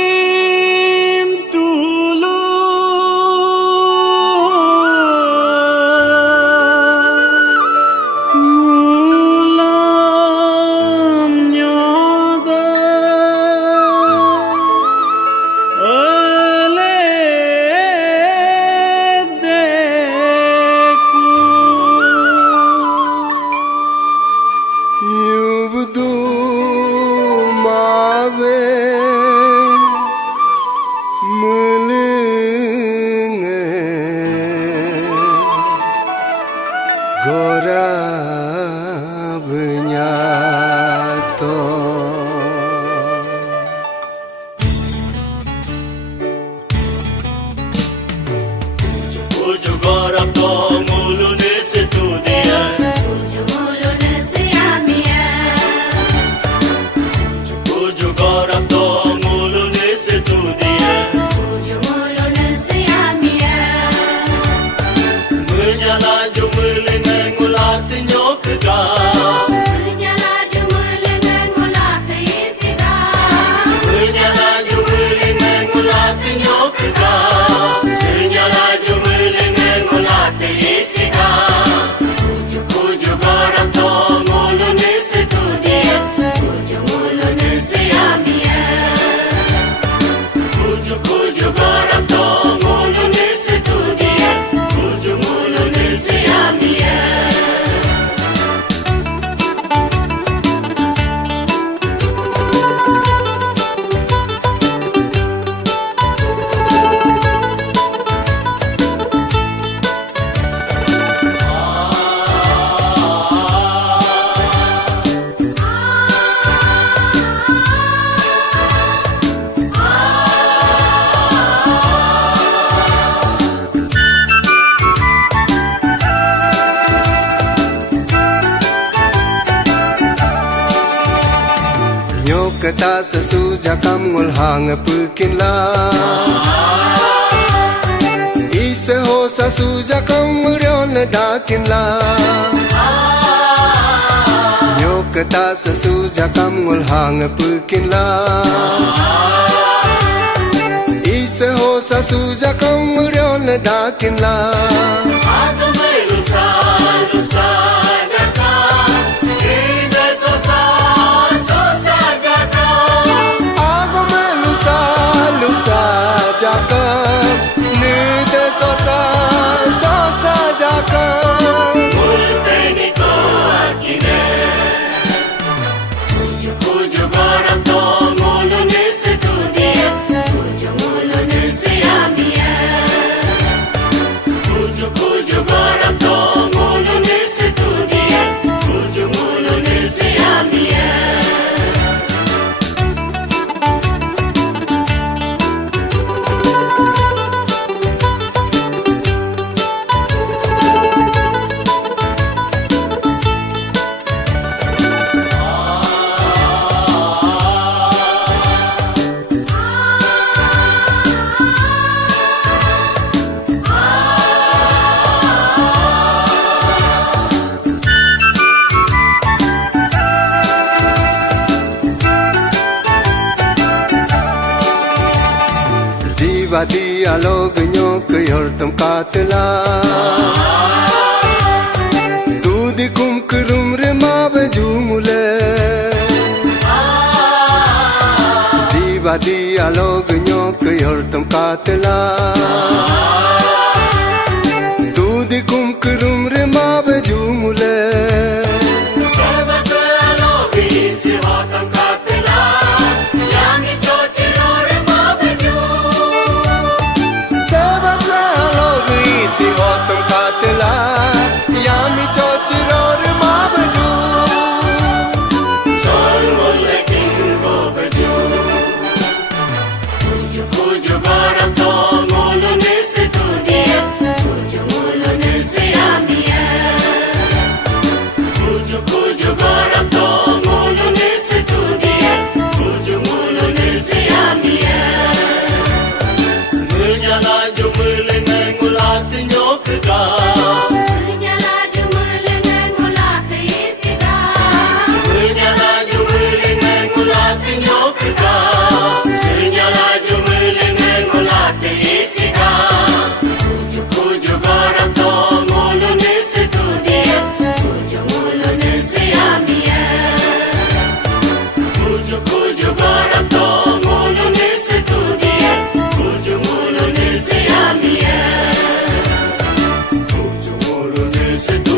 Ajin tulu mulam nyoga ale deku yubdu mabe melenge gora benyato Uju gora to mulune setudia Uju mulune siamia Uju gora to mulune setudia Uju mulune siamia Menyala jumulene ngulat nyokga Senyala jumulene ngulat isida Menyala jumulene ngulat nyokga Senyala jumulene ngulat isida Uju gora to mulune setudia Uju mulune siamia Uju gora to mulune setudia Uju mulune siamia Nyokta sesuja kam ngulhang pukinla Ise ho sesuja kam ngurion dakinla Nyokta sesuja kam ngulhang pukinla Ise ho sesuja kam ngurion dakinla Aku melusa jaka Ida sosa jaka Aku melusa jakam Nida sosa jakam Multeni ko akine Uju gora to mulune setudia Uju mulune siamia Uju gora to mulune setudia Uju mulune siamia Divati alog nyok yortam katla Tu dikum kurum rema bejumule Divati alog nyok yortam katla Tu dikum kurum rema bejumule Seba lobi si hotam katla Yami chochirore mabaju Sebasa logi si hotam katla Yami chochiror mabaju Sol mulle kingo baju Uju gora to mulune setudia se tu